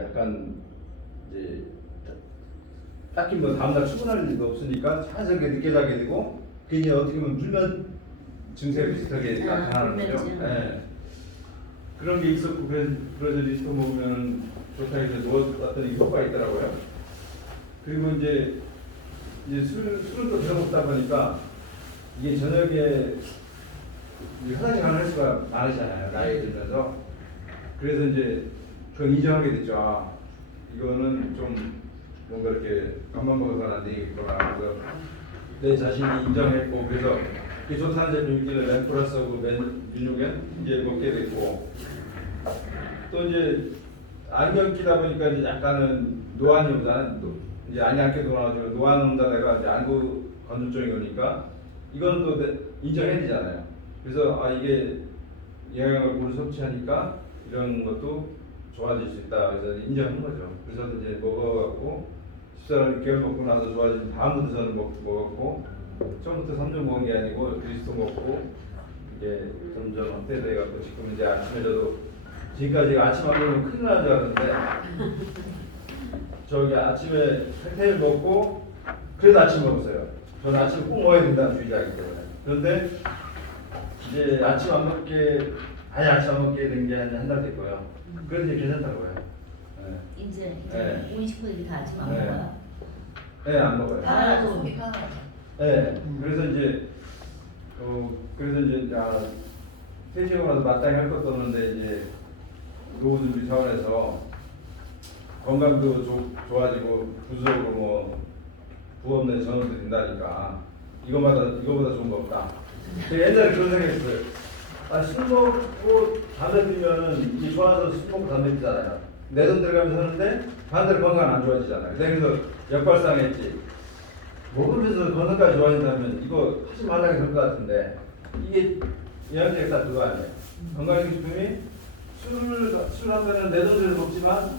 약간 이제 딱히 뭐 다음날 출근할 일도 없으니까 자연스럽게 늦게 자게 되고 그게 이제 어떻게 보면 불면 증세 비슷하게 나타나는 거죠. 네. 그런 게 있었고 그래서 리스트 먹으면 좋다 해서 누웠더니 효과가 있더라고요. 그리고 이제 술을 또 계속 먹다 보니까 이게 저녁에 화장실 가는 횟수가 많으잖아요. 나이 들면서. 그래서 이제 그걸 인정하게 됐죠. 아, 이거는 좀 뭔가 이렇게 밥만 먹어서는 안 되겠구나. 그래서 내 자신이 인정했고, 그래서 그 좋다는 제품 있길래 램플러스하고 윤유겐 이제 먹게 됐고, 또 이제 안경 끼다 보니까 이제 약간은 노안이 오잖아요. 이제 안경 끼고 나가지고 노안 온다 내가 이제 안구 건조증이 오니까 이건 또 인정해야 되잖아요. 그래서 아 이게 영양을 물 섭취하니까 이런 것도 좋아질 수 있다. 그래서 인정한 거죠. 그래서 이제 먹어갖고 14일 6개월 먹고 나서 좋아진 다음부터 저는 먹었고 처음부터 3종 먹은 게 아니고 리스트 먹고 이제 점점 확대돼갖고 지금 이제 아침에 저도 지금까지 아침 안 먹으면 큰일 나는 줄 알았는데 저기 아침에 칵테일 먹고 그래도 아침 먹었어요. 저는 아침 꼭 먹어야 된다는 주의자이기 때문에. 그런데 이제 아침 안 먹게 아예 아침 안 먹게 된 게 한 달 됐고요. 그래도 이제 괜찮다고요. 네. 이제 네. 우리 식구들이 다 아침 안 네. 먹어요. 네, 안 먹어요. 다 속이 편하죠. 네, 그래서 이제 퇴직하고 나서 마땅히 할 것도 없는데 이제 노후 준비 차원에서 건강도 좋아지고 부수적으로 뭐 부업 내 전업도 된다니까 이거보다 좋은 거 없다. 제가 옛날에 그런 생각했어요. 아, 술 먹고 담배 피면은 이게 좋아서 술 먹고 담배 피잖아요. 내 돈 들어가면서 하는데 반대로 건강 안 좋아지잖아요. 내가 그래서 역발상했지. 먹으면서 건강까지 좋아진다면 이거 하지 말라고 그럴 것 같은데 이게 영양제가 다 그거 아니에요. 건강기능식품이 술 하면은 내 돈 들여서 먹지만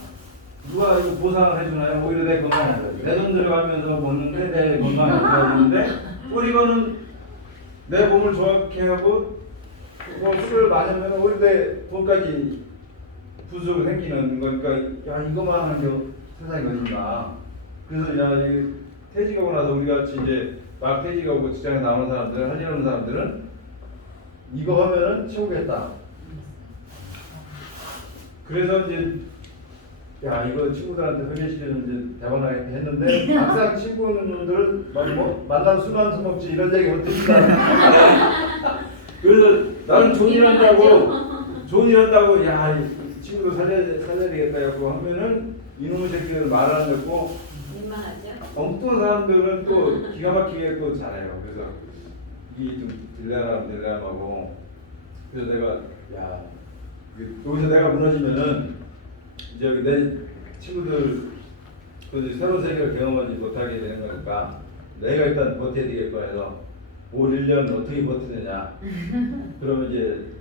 누가 이거 보상을 해주나요? 오히려 내 건강이 안 좋아지고 내 돈 들어가면서 먹는데 내 건강이 안 좋아지는데 또 이거는 내 몸을 좋게 하고 뭐 술을 마시면 오히려 내 돈까지 부수적으로 생기는 거니까 야 이거만 하는 게 세상이 어딘가. 그래서 야 이 퇴직하고 나서 우리 같이 이제 막 퇴직하고 직장에 나오는 사람들, 할 일 없는 사람들은 이거 하면은 최고겠다. 그래서 이제 야 이거 친구들한테 소개시켜주면 이제 대박나게 했는데 막상 친구들은 뭐 만나면 술 한 술 먹지 이런 얘기 못 듣는다. 그래서 나는 좋은 일 한다고 야 이 친구도 살려야 되겠다 해갖고 하면은 이놈의 새끼들 말 안 듣고 민망하죠? 엉뚱한 사람들은 또 기가 막히게 또 잘해요. 그래서 이게 좀 딜레마고 그래서 내가 야 여기서 내가 무너지면은 이제 내 친구들 그 새로운 세계를 경험하지 못하게 되는 거니까 내가 일단 버텨야 되겠고 해서 올 1년 어떻게 버티느냐. 그러면 이제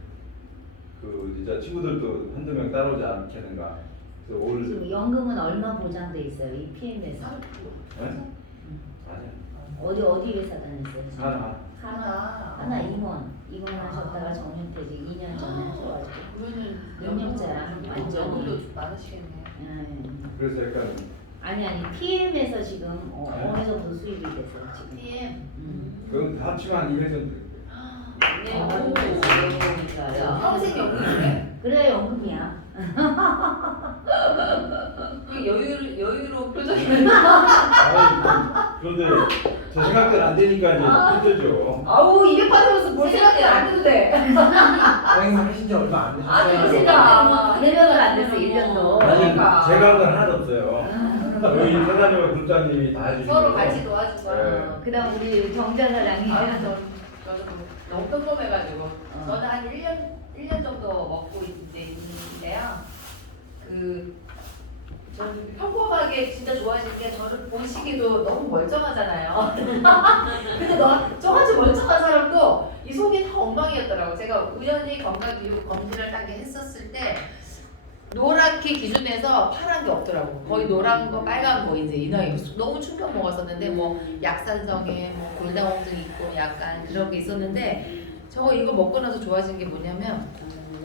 그 진짜 친구들도 한두 명 따라오지 않겠는가. 그래서 올 지금 연금은 얼마 보장돼 있어요? 이 PM에서? 네? 아니야. 어디 회사 다녔어요? 하나. 하나 임원 하셨다가 정년퇴직 2년 전에 하셔가지고 그러면 능력자야. 완전. 연금도 많으시겠네요. 그래서 약간 아니 PM에서 지금 네. 어느 정도 수입이 됐어요 지금? PM. 그럼 다 합치면 한 200 정도. 네, 그러니까요. 평생 연금이네. 그래 연금이야. 그 여유로운 표정이. 그런데 저 생각대로 안 되니까 이제 힘들죠. 아우 200 받으면서 뭘 생각해 안 되는데. 선생님 하신 지 얼마 안 되셨어요. 그러니까. 내년은 안 됐어 1년도. 아니 그러니까. 제가 한 건 하나도 없어요. 저희 사장님과 군장님이 다 해주시고. 서로 같이 도와주고. 네. 그다음 우리 정자 사장이 저도 너무 평범해가지고 저는 한 1년 정도 먹고 있는데요. 저는 평범하게 진짜 좋아하는 게 저를 보시기도 너무 멀쩡하잖아요. 근데 저같이 멀쩡한 사람도 이 속이 다 엉망이었더라고요. 제가 우연히 건강기록 검진을 딱 했었을 때 노랗게 기준에서 파란 게 없더라고. 거의 노란 거, 빨간 거 이제 이나이 너무 충격 먹었었는데 뭐 약산성에 뭐 골다공증 있고 약간 그런 게 있었는데 저 이거 먹고 나서 좋아진 게 뭐냐면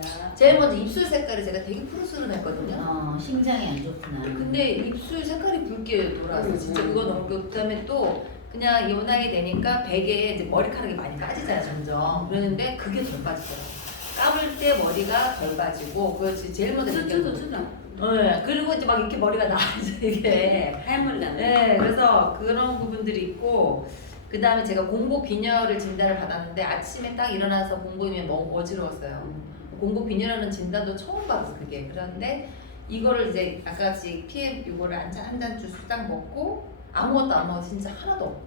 감사합니다. 제일 먼저 입술 색깔이 제가 되게 푸르스름했거든요. 심장이 안 좋구나. 근데 입술 색깔이 붉게 돌아서 진짜 그거 너무 그다음에 또 그냥 요 나이 되니까 베개에 이제 머리카락이 많이 빠지잖아요 점점. 그러는데 그게 덜 빠지더라고요. 감을 때 머리가 덜 빠지고 그거 제일 먼저 저도 느꼈어요. 네, 그리고 이제 막 이렇게 머리가 나아져 이게. 하얀 머리 나네. 네, 그래서 그런 부분들이 있고 그 다음에 제가 공복 빈혈을 진단을 받았는데 아침에 딱 일어나서 공복이면 너무 어지러웠어요. 공복 빈혈이라는 진단도 처음 받았어 그게. 그런데 이거를 이제 아까같이 PM 이거를 한 잔씩 수당 먹고 아무것도 안 먹어도 진짜 하나도 없고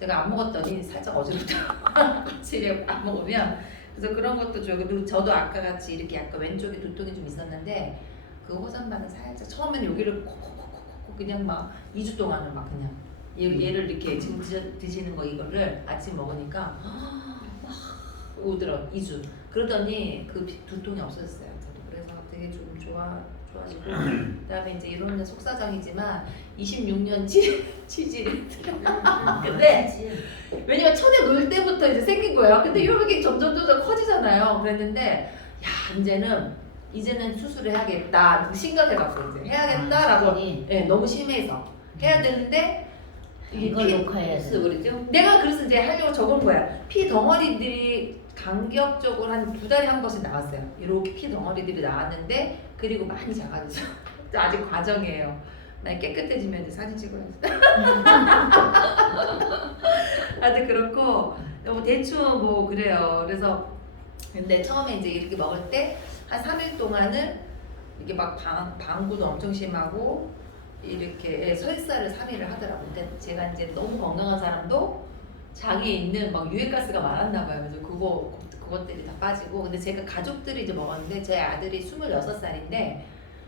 제가 안 먹었더니 살짝 어지럽더라고요. 아침에 안 먹으면. 그래서 그런 것도 좋고 그리고 저도 아까 같이 이렇게 약간 왼쪽에 두통이 좀 있었는데 그 호전반은 살짝 처음에는 여기를 콕콕콕콕 그냥 막 2주 동안은 막 그냥 얘를 이렇게 지금 드시는 거 이거를 아침 먹으니까 막 오더라고 2주 그러더니 그 두통이 없어졌어요. 저도 그래서 되게 좀 좋아지고 그다음에 이제 이론은 속사정이지만 26년 치질이 근데 왜냐면 천에 놓을 때부터 이제 생긴 거예요. 근데 이렇게 점점 커지잖아요. 그랬는데 야 이제는 수술을 해야겠다 심각해갖고 이제 해야겠다라고 네, 너무 심해서 해야 되는데 이걸 녹화해야 돼. 그러죠? 내가 그래서 이제 하려고 적은 거야. 피 덩어리들이 간격적으로 한 2달에 한 번씩 나왔어요. 이렇게 피 덩어리들이 나왔는데 그리고 많이 작아져서 아직 과정이에요. 나 깨끗해지면 이제 사진 찍어야지. 하여튼 그렇고 뭐 대충 뭐 그래요. 그래서 근데 처음에 이제 이렇게 먹을 때 한 3일 동안은 이게 막 방구도 엄청 심하고 이렇게 설사를 3일을 하더라고요. 근데 제가 이제 너무 건강한 사람도 장에 있는 막 유해가스가 많았나 봐요. 그래서 그것들이 다 빠지고 근데 제가 가족들이 이제 먹었는데 제 아들이 26살인데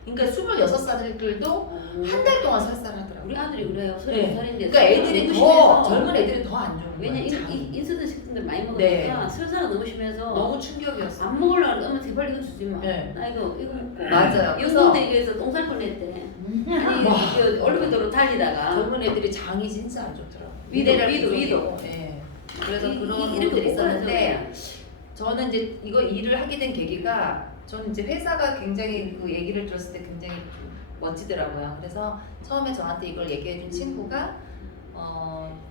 그러니까 26살들도 한 달 동안 설사를 하더라고요. 우리 아들이 그래요. 네. 32살인데. 그러니까 애들이 더 젊은 애들이 더 안 좋은 거예요. 왜냐 장이. 인스턴트 식품들 많이 먹으니까 네. 설사가 너무 심해서 너무 충격이었어. 안 먹으려고 하는데 엄마 제발 이거 주지 마. 네. 나 이거 먹고. 맞아요. 그래서 영동대교에서 똥살 뻔했대. 아니 올림픽도로 달리다가 젊은 애들이 장이 진짜 안 좋더라고요. 위도. 예. 그래서 이- 그런 이렇게 것들이 있었는데 있었는데 저는 이제 이거 일을 하게 된 계기가 저는 이제 회사가 굉장히 그 얘기를 들었을 때 굉장히 멋지더라고요. 그래서 처음에 저한테 이걸 얘기해준 친구가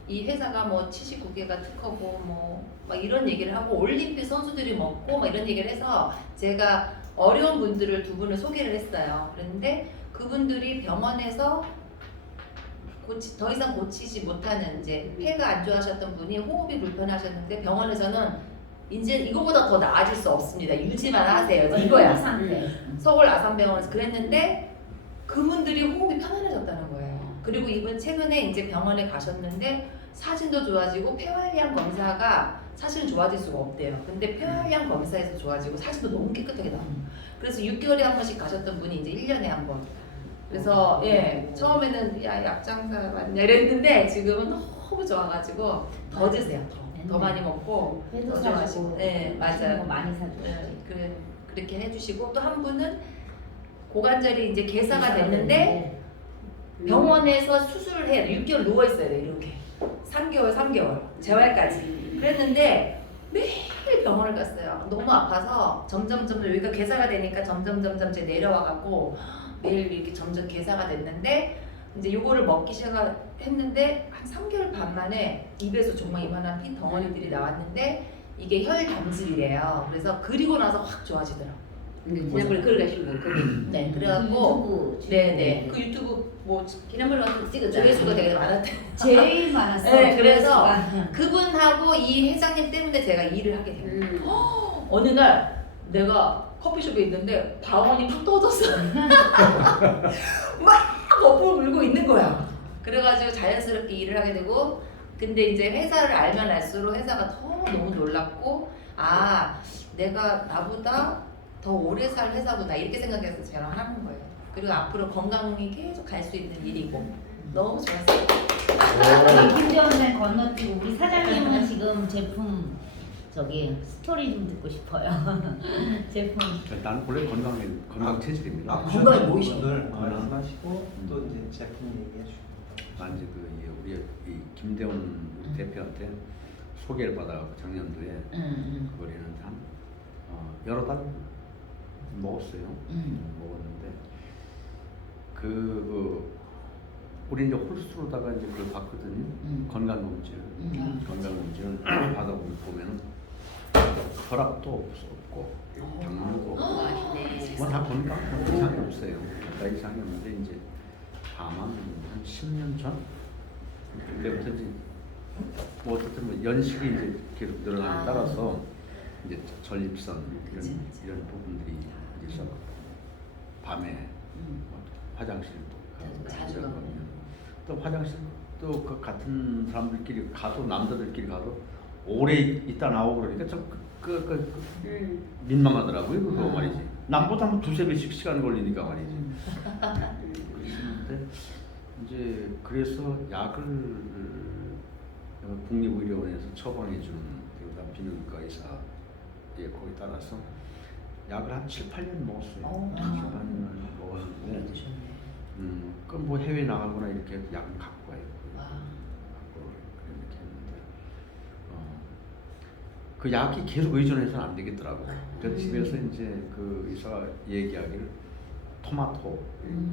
이 회사가 뭐 79개가 특허고 뭐 막 이런 얘기를 하고 올림픽 선수들이 먹고 막 이런 얘기를 해서 제가 어려운 분들을 2분을 소개를 했어요. 그런데 그분들이 병원에서 더 이상 고치지 못하는 이제 폐가 안 좋아하셨던 분이 호흡이 불편하셨는데 병원에서는 이제 이거보다 더 나아질 수 없습니다. 유지만 하세요. 이거야. 상태. 서울 아산병원에서 그랬는데 그분들이 호흡이 편안해졌다는 거예요. 그리고 이분 최근에 이제 병원에 가셨는데 사진도 좋아지고 폐활량 검사가 사실은 좋아질 수가 없대요. 근데 폐활량 검사에서 좋아지고 사진도 너무 깨끗하게 나와요. 그래서 6개월에 한 번씩 가셨던 분이 이제 1년에 한 번. 그래서 예 처음에는 야 약장사 맞냐 이랬는데 지금은 너무 좋아가지고 더 드세요. 더 많이 먹고 회도 더 사주고. 좋아하시고. 네 맞아요. 많이 사줘. 예, 그렇게 해주시고 또 한 분은 고관절이 이제 개사가 됐는데 병원에서 수술을 해야 돼. 6개월 누워 있어야 돼 이렇게 3개월 재활까지. 그랬는데 매일 병원을 갔어요. 너무 아파서 점점 여기가 개사가 되니까 점점 이제 내려와 갖고 매일 이렇게 점점 개사가 됐는데 이제 요거를 먹기 시작했는데 한 3개월 반 만에 입에서 정말 이만한 피 덩어리들이 나왔는데 이게 혈담즙이래요. 그래서 그리고 나서 확 좋아지더라고. 지난번에 그걸 가시고 거기 네, 그래갖고 유튜브 네네 그 유튜브 뭐 지난번에 와서 찍었잖아. 조회수가 되게 많았대. 제일 많았어. 네, 그래서 조회수가. 그분하고 이 회장님 때문에 제가 일을 하게 됩니다. 음. 어느 날 내가 커피숍에 있는데 방언이 팍 터졌어. 막 거품을 물고 있는 거야. 그래가지고 자연스럽게 일을 하게 되고 근데 이제 회사를 알면 알수록 회사가 더 너무 놀랍고 아 내가 나보다 더 오래 살 회사구나 이렇게 생각해서 제가 하는 거예요. 그리고 앞으로 건강히 계속 갈 수 있는 일이고 너무 좋았어요. 우리 김재원을 건너뛰고 우리 사장님은 지금 제품 스토리 좀 듣고 싶어요. 제품. 나는 원래 건강 체질입니다. 건강에 모이신 분들 말씀하시고 또 이제 제품 얘기해 주시고. 난 이제 우리 이 김대원 대표한테 소개를 받아갖고 작년도에 그걸 했는데 한 여러 달 먹었어요. 먹었는데 우리 이제 홀수로다가 이제 그걸 봤거든요. 건강검진. 건강검진을 받아보면은 혈압도 없고 당뇨도 없고 뭐 다 건강 이상이 없어요. 다 이상이 없는데 이제 다만 한 10년 전 그때부터 이제 뭐 어쨌든 뭐 연식이 이제 계속 늘어나에 따라서 이제 전립선 이런 부분들이 있어 밤에 화장실도 자주 가고 또 화장실 또 그 같은 사람들끼리 가도 남자들끼리 가도 오래 있다 나오고 그러니까 좀 민망하더라고요. 그거 말이지. 남보다 뭐 두세 배씩 시간 걸리니까 말이지. 그런데 이제 그래서 약을 국립의료원에서 처방해준 비뇨기과 의사의 거기 따라서 약을 한 7, 8년 먹었어요. 7, 8년 먹었는데 그럼 뭐 해외 나가거나 이렇게 약을 갖고 가요. 갖고 이렇게 했는데 그 약이 계속 의존해서는 안 되겠더라고요. 그래서 집에서 이제 그 의사가 얘기하기를 토마토,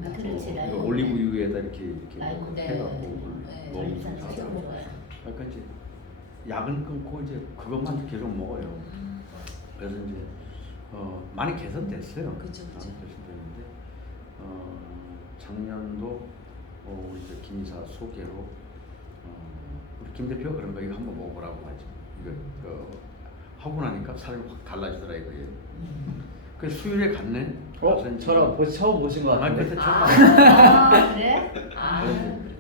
그렇지, 라임. 올리브유에다 이렇게 라임, 네. 해갖고 먹으면서 그러니까 이제 약은 끊고 이제 그것만 계속 먹어요. 그래서 이제 많이 개선됐어요. 그쵸. 많이 개선됐는데 작년도 우리 이제 김 이사 소개로 우리 김 대표가 그런 거 이거 한번 먹어보라고 하죠. 이거 하고 나니까 사람이 확 달라지더라 이거예요. 그 수요일에 갔네. 저랑 처음 보신 것 아니 같은데. 그때 처음 그래?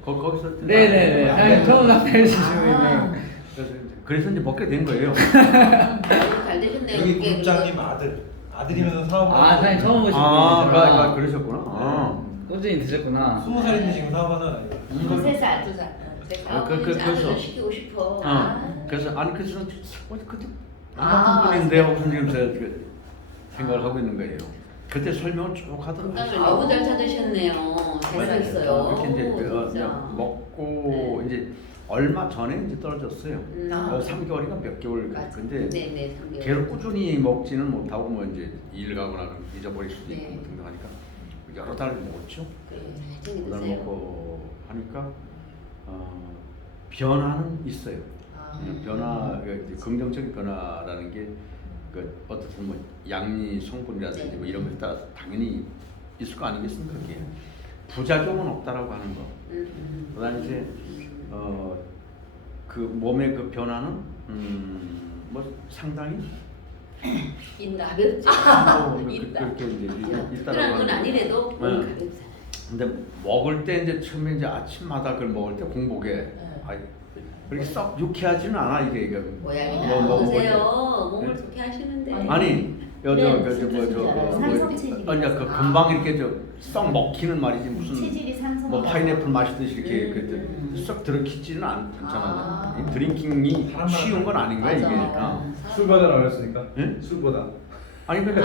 거기서 네네네. 사장님 처음 상담해 그래서 이제 먹게 된 거예요. 잘 되셨네요. 여기 그게 국장님 아들이면서 사업을 사장님 처음 보신 아, 그러셨구나. 꾸준히 드셨구나. 20살인데 지금 사업하는 아이가. 3살. 2살. 그래서 아들도 시키고 싶어. 그래서 아니 그래서 그때 같은 분인데 하고서 지금 제가 생각을 하고 있는 거예요. 그때 설명을 쭉 하더라고요. 건강을 너무 잘 찾으셨네요. 잘하셨어요. 이렇게 이제 진짜. 먹고 이제 얼마 전에 이제 떨어졌어요. 3개월인가 몇 개월 근데 네네 3개월. 계속 꾸준히 먹지는 못하고 뭐 이제 일 가거나 잊어버릴 수도 있고 네. 등등 하니까 여러 달 먹었죠. 잘 그다음 드세요. 먹고 하니까 변화는 있어요. 변화, 이제 긍정적인 변화라는 게 그 어떤 뭐 양리 성분이라든지 뭐 이런 것에 따라서 당연히 있을 거 아니겠습니까? 그게 부작용은 없다라고 하는 거. 그다음에 이제 그 몸의 그 변화는 뭐 상당히 있나 가볍죠. 그렇게 이제 있다라고 특별한 건 하는 거. 아니래도 몸이 네. 가볍잖아요. 근데 먹을 때 이제 처음에 이제 아침마다 그걸 먹을 때 공복에 그렇게 썩 유쾌하지는 않아 이게 모양이 뭐 나오세요. 몸을 네. 좋게 하시는데. 아니 산성체질이 아니 그 금방 이렇게 썩 먹히는 말이지 무슨 체질이 산성. 뭐 파인애플 마시듯이 이렇게 썩 들어키지는 않잖아. 이 드링킹이 쉬운 건 아닌 거야 이게. 술보다 어렵으니까. 예? 술보다. 아니 근데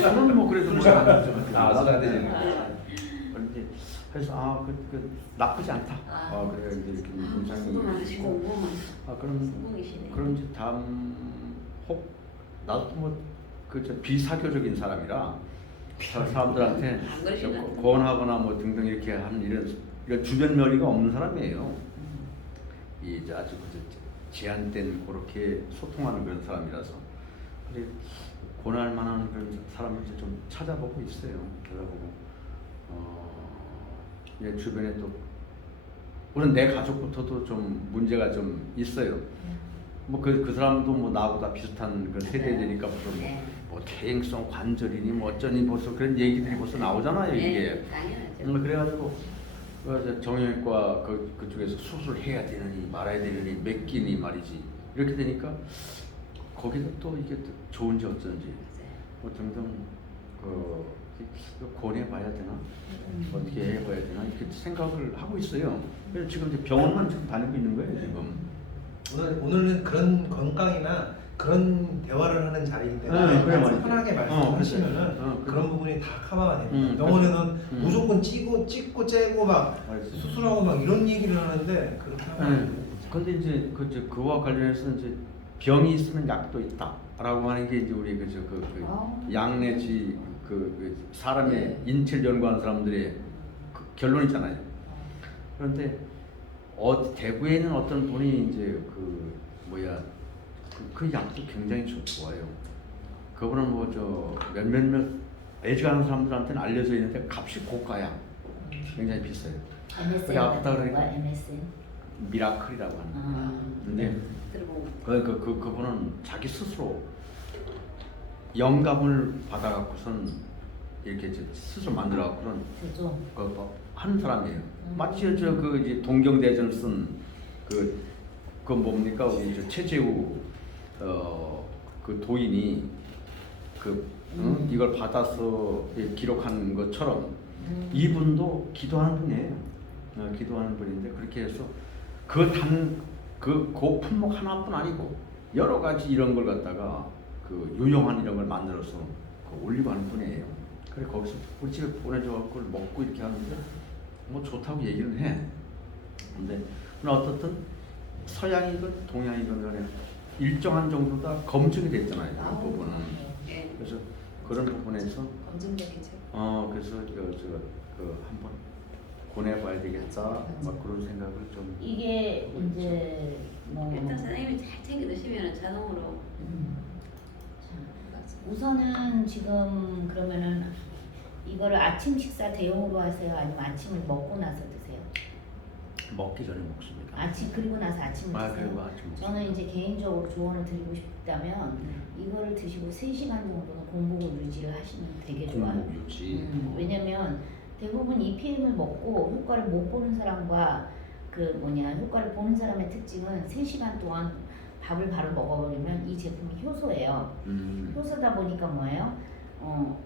술은 뭐 그래도 뭐 안 되죠. 술안 되지. 그런데 그래서 그 나쁘지 않다. 그래 이제 이렇게 임상이 수고 많으시고 있고. 뭐 그럼 성공이시네. 그럼 이제 다음 혹 나도 뭐그 비사교적인 사람이라 사람들한테 안 그러시나? 권하거나 뭐 등등 이렇게 하는 이런 주변 면이가 없는 사람이에요. 이 이제 아주 제한된 그렇게 소통하는 그런 사람이라서 근데 권할 만한 그런 사람을 이제 좀 찾아보고 있어요. 찾아보고 이제 주변에 또 물론 내 가족부터도 좀 문제가 좀 있어요. 뭐 그 사람도 뭐 나보다 비슷한 그 세대들이니까 무슨 뭐 퇴행성 관절이니 뭐 어쩌니 벌써 그런 얘기들이 벌써 나오잖아요 이게. 당연하죠. 그래가지고 정형외과 그쪽에서 수술해야 되느니 말아야 되느니 몇 끼니 말이지 이렇게 되니까 거기서 또 이게 또 좋은지 어쩐지 뭐 등등 권해봐야 되나 어떻게 해봐야 되나 이렇게 생각을 하고 있어요. 그래서 지금 이제 병원만 지금 다니고 있는 거예요 지금. 오늘은 그런 건강이나 그런 대화를 하는 자리이기 때문에 그래 말이지. 편하게 말씀하시면은 그래. 그런 부분이 다 커버가 됩니다. 병원에는 무조건 찍고 째고 막 수술하고 막 이런 얘기를 하는데 그렇게 하면 안 돼요. 근데 이제 그와 관련해서 이제 병이 있으면 약도 있다라고 하는 게 이제 우리 양내지 사람의 인체를 연구하는 사람들의 그 결론이잖아요. 그런데 대구에 있는 어떤 분이 이제 그 약도 굉장히 좋아요. 그분은 뭐 몇몇 애지가는 사람들한테는 알려져 있는데 값이 고가야. 굉장히 비싸요. 그게 아프다 그러니까 MSN? 미라클이라고 하는 거야. 근데 그분은 자기 스스로 영감을 받아갖고선 이렇게 스스로 만들어갖고는 하는 사람이에요. 마치 이제 동경대전 쓴 그 뭡니까 우리 최재우 그 도인이 이걸 받아서 기록한 것처럼 이분도 기도하는 분이에요. 기도하는 분인데 그렇게 해서 그 품목 하나뿐 아니고 여러 가지 이런 걸 갖다가 유용한 이런 걸 만들어서 올리고 하는 분이에요. 그래 거기서 우리 집에 보내줘갖고 그걸 먹고 이렇게 하는데 뭐 좋다고 얘기를 해. 근데 어떻든 서양이건 동양이건 간에 일정한 정도 다 검증이 됐잖아요. 그런 부분은. 네. 그래서 그런 부분에서 검증적이죠. 그래서 한번 보내봐야 되겠다. 막 그런 생각을 좀. 이게 이제 뭐 일단 사장님이 잘 챙겨 드시면 자동으로. 자, 우선은 지금 그러면은 이거를 아침 식사 대용으로 하세요? 아니면 아침을 먹고 나서 드세요? 먹기 전에 먹습니다. 그리고 나서 아침을 드세요? 그리고 아침 먹습니다. 저는 이제 개인적으로 조언을 드리고 싶다면 이거를 드시고 3시간 정도는 공복을 유지를 하시면 되게 좋아요. 공복 유지. 왜냐면 대부분 EPM을 먹고 효과를 못 보는 사람과 효과를 보는 사람의 특징은 3시간 동안 밥을 바로 먹어버리면 이 제품이 효소예요. 효소다 보니까 뭐예요?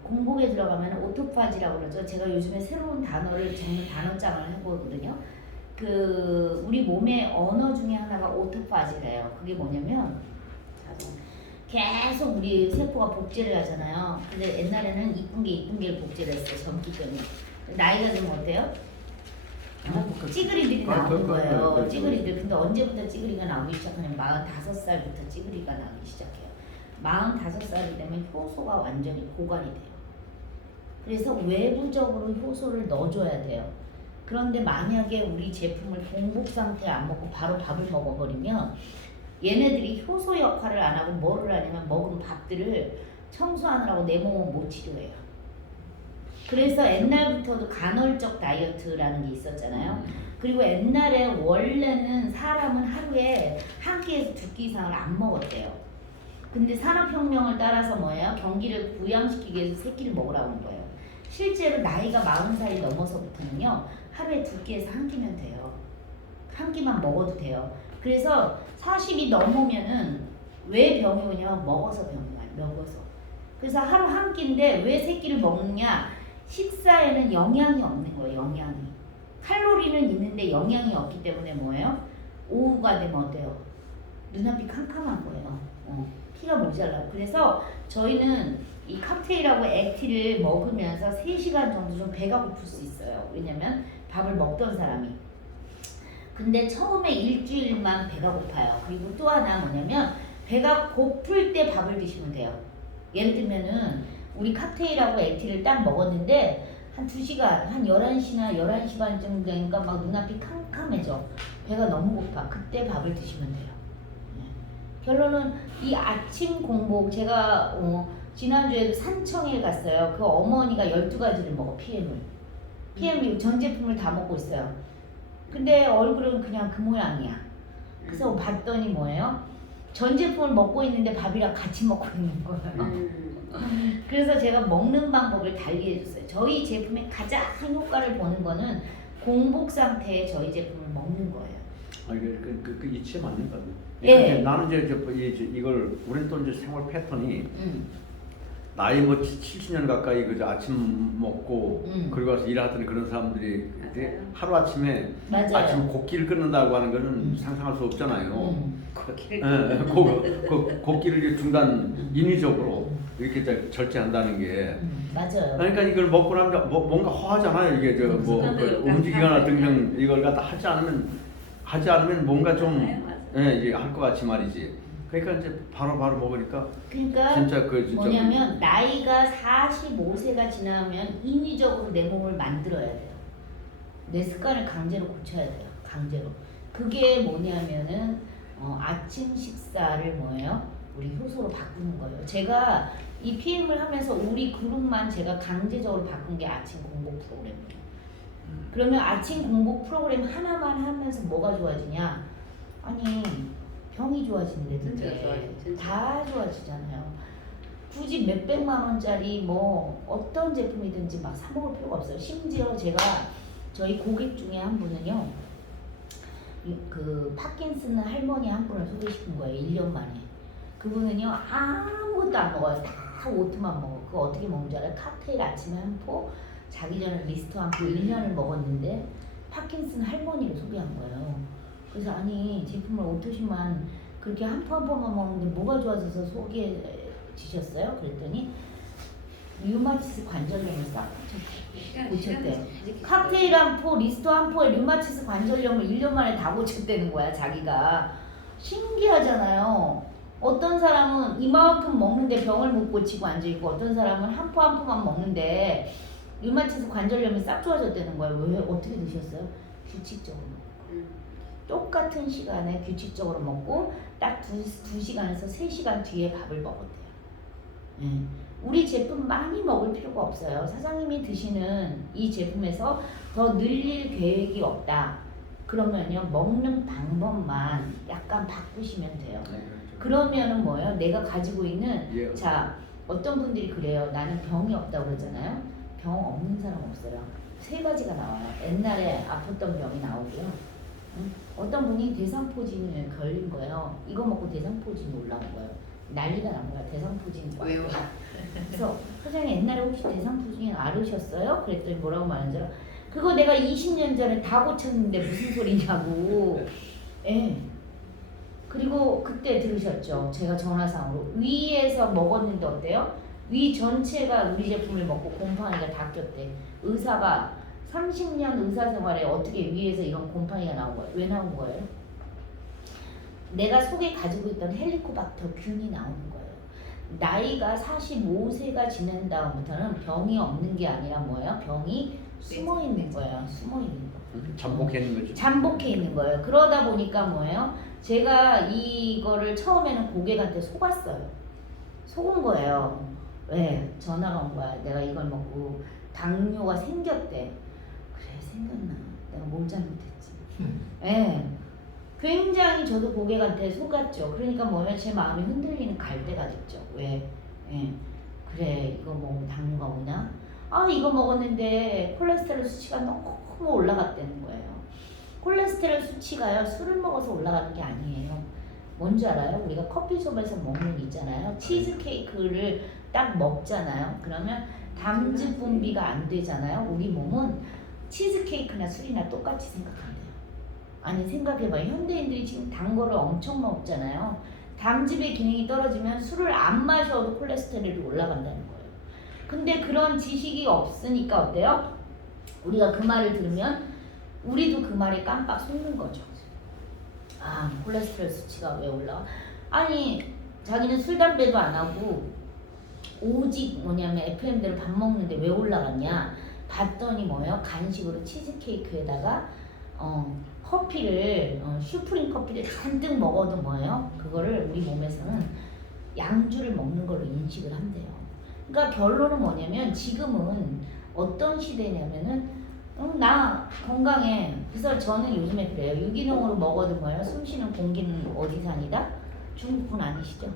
공복에 들어가면 오토파지라고 그러죠. 제가 요즘에 새로운 단어를 적는 단어장을 해보거든요. 우리 몸의 언어 중에 하나가 오토파지래요. 그게 뭐냐면 계속 우리 세포가 복제를 하잖아요. 근데 옛날에는 이쁜 게를 복제를 했어요. 젊기 때문에. 나이가 좀 어때요? 찌그리들이 나오는 거예요. 찌그리들. 근데 언제부터 찌그리가 나오기 시작하냐면 45살부터 찌그리가 나오기 시작해요. 45살이 되면 효소가 완전히 고갈이 돼요. 그래서 외부적으로 효소를 넣어줘야 돼요. 그런데 만약에 우리 제품을 공복 상태에 안 먹고 바로 밥을 먹어버리면 얘네들이 효소 역할을 안 하고 뭐를 하냐면 먹은 밥들을 청소하느라고 내 몸을 못 치료해요. 그래서 옛날부터도 간헐적 다이어트라는 게 있었잖아요. 그리고 옛날에 원래는 사람은 하루에 한 끼에서 2끼 이상을 안 먹었대요. 근데 산업혁명을 따라서 뭐예요? 경기를 부양시키기 위해서 3끼를 먹으라고 하는 거예요. 실제로 나이가 40살이 넘어서부터는요. 하루에 2끼에서 1끼면 돼요. 1끼만 먹어도 돼요. 그래서 40이 넘으면은 왜 병이 오냐면 먹어서 병이 와요. 먹어서. 그래서 하루 1끼인데 왜 3끼를 먹느냐? 식사에는 영양이 없는 거예요. 영양이. 칼로리는 있는데 영양이 없기 때문에 뭐예요? 오후가 되면 어때요? 눈앞이 캄캄한 거예요. 피가 모자라요. 그래서 저희는 이 칵테일하고 액티를 먹으면서 3시간 정도 좀 배가 고플 수 있어요. 왜냐면 밥을 먹던 사람이. 근데 처음에 일주일만 배가 고파요. 그리고 또 하나 뭐냐면 배가 고플 때 밥을 드시면 돼요. 예를 들면은 우리 칵테일하고 액티를 딱 먹었는데 한 2시간, 한 11시나 11시 반쯤 되니까 막 눈앞이 캄캄해져. 배가 너무 고파. 그때 밥을 드시면 돼요. 결론은 이 아침 공복, 제가 지난주에도 산청에 갔어요. 그 어머니가 12가지를 먹어, PM을. 전 제품을 다 먹고 있어요. 근데 얼굴은 그냥 그 모양이야. 그래서 봤더니 뭐예요? 전 제품을 먹고 있는데 밥이랑 같이 먹고 있는 거예요. 그래서 제가 먹는 방법을 달리 해줬어요. 저희 제품의 가장 효과를 보는 거는 공복 상태에 저희 제품을 먹는 거예요. 그 이치에 맞는 거 같아요. 예. 나는 이제 이걸 우리는 또 이제 생활 패턴이 나이 뭐 70년 가까이 그저 아침 먹고 그리고 와서 일하던 그런 사람들이 이제 하루 아침에 맞아요. 아침 곡기를 끊는다고 하는 거는 상상할 수 없잖아요. 곡기를 중단 인위적으로 이렇게 절제한다는 게 맞아요. 그러니까 이걸 먹고 나면 뭔가 허하잖아요. 이게 움직이거나 등등 이걸 갖다 하지 않으면 뭔가 좀 이제 할 것 같이 말이지. 그러니까 이제 바로 먹으니까 그러니까 진짜 그 진짜 뭐냐면 나이가 45세가 지나면 인위적으로 내 몸을 만들어야 돼요. 내 습관을 강제로 고쳐야 돼요. 강제로. 그게 뭐냐면은 아침 식사를 뭐예요? 우리 효소로 바꾸는 거예요. 제가 이 PM을 하면서 우리 그룹만 제가 강제적으로 바꾼 게 아침 공복 프로그램이에요. 그러면 아침 공복 프로그램 하나만 하면서 뭐가 좋아지냐? 아니 병이 좋아지는데 진짜 그게 좋아요, 진짜. 다 좋아지잖아요. 굳이 몇백만 원짜리 뭐 어떤 제품이든지 막 사 먹을 필요가 없어요. 심지어 제가 저희 고객 중에 한 분은요, 그 파킨슨 할머니 한 분을 소개시킨 거예요. 1년 만에. 그분은요 아무것도 안 먹어요. 다 오트만 먹어. 그거 어떻게 먹는 줄 알아요? 칵테일 아침에 한 포, 자기 전에 리스트 한 포 1년을 먹었는데 파킨슨 할머니를 소개한 거예요. 그래서 아니 제품을 오토시만 그렇게 한 포 한 포만 먹는데 뭐가 좋아져서 소개지셨어요? 그랬더니 류마티스 관절염을 싹 고쳤대요. 칵테일 한 포, 리스트 한 포에 류마티스 관절염을 1년 만에 다 고쳤다는 거야 자기가. 신기하잖아요. 어떤 사람은 이만큼 먹는데 병을 못 고치고 앉아있고 어떤 사람은 한 포 한 포만 먹는데 류마티스 관절염이 싹 좋아졌다는 거예요. 왜 어떻게 드셨어요? 규칙적으로. 똑같은 시간에 규칙적으로 먹고 딱 2시간에서 3시간 뒤에 밥을 먹었대요. 우리 제품 많이 먹을 필요가 없어요. 사장님이 드시는 이 제품에서 더 늘릴 계획이 없다. 그러면요 먹는 방법만 약간 바꾸시면 돼요. 그러면은 뭐예요? 내가 가지고 있는 예. 자 어떤 분들이 그래요. 나는 병이 없다고 그러잖아요. 병 없는 사람 없어요. 3가지가 나와요. 옛날에 아팠던 병이 나오고요. 어떤 분이 대상포진에 걸린 거예요. 이거 먹고 대상포진이 올라온 거예요. 난리가 난 거야. 대상포진이 왜요? 그래서 사장님 옛날에 혹시 대상포진 앓으셨어요? 그랬더니 뭐라고 말하는 줄 알아? 그거 내가 20년 전에 다 고쳤는데 무슨 소리냐고. 예. 그리고 그때 들으셨죠? 제가 전화상으로 위에서 먹었는데 어때요? 위 전체가 우리 제품을 먹고 곰팡이가 다 꼈대. 의사가 30년 의사 생활에 어떻게 위에서 이런 곰팡이가 나온 거예요? 왜 나온 거예요? 내가 속에 가지고 있던 헬리코박터 균이 나오는 거예요. 나이가 45세가 지난 다음부터는 병이 없는 게 아니라 뭐예요? 병이 숨어 있는 거예요. 숨어 있는 거. 잠복해 있는 거죠. 잠복해 있는 거예요. 그러다 보니까 뭐예요? 제가 이거를 처음에는 고객한테 속았어요. 속은 거예요. 왜? 전화가 온 거야. 내가 이걸 먹고 당뇨가 생겼대. 그래 생겼나? 내가 뭘 잘못했지? 예. 굉장히 저도 고객한테 속았죠. 그러니까 뭐냐면 제 마음이 흔들리는 갈대가 됐죠. 왜? 예. 그래 이거 먹으면 당뇨가 오냐? 아 이거 먹었는데 콜레스테롤 수치가 너무 올라갔다는 거예요. 콜레스테롤 수치가요 술을 먹어서 올라가는 게 아니에요. 뭔지 알아요? 우리가 커피숍에서 먹는 있잖아요. 치즈케이크를 딱 먹잖아요. 그러면 담즙 분비가 안 되잖아요. 우리 몸은 치즈케이크나 술이나 똑같이 생각한대요. 아니 생각해봐요. 현대인들이 지금 단 거를 엄청 먹잖아요. 담즙의 기능이 떨어지면 술을 안 마셔도 콜레스테롤이 올라간다는 거예요. 근데 그런 지식이 없으니까 어때요? 우리가 그 말을 들으면 우리도 그 말에 깜빡 속는 거죠. 아 콜레스테롤 수치가 왜 올라와? 아니 자기는 술 담배도 안 하고 오직 뭐냐면 FM대로 밥 먹는데 왜 올라갔냐? 봤더니 뭐예요? 간식으로 치즈케이크에다가 커피를 슈프림 커피를 잔뜩 먹어도 뭐예요? 그거를 우리 몸에서는 양주를 먹는 걸로 인식을 한대요. 그러니까 결론은 뭐냐면 지금은 어떤 시대냐면은 나 건강해. 그래서 저는 요즘에 그래요. 유기농으로 먹어도 뭐예요? 숨쉬는 공기는 어디 산이다? 중국분 아니시죠?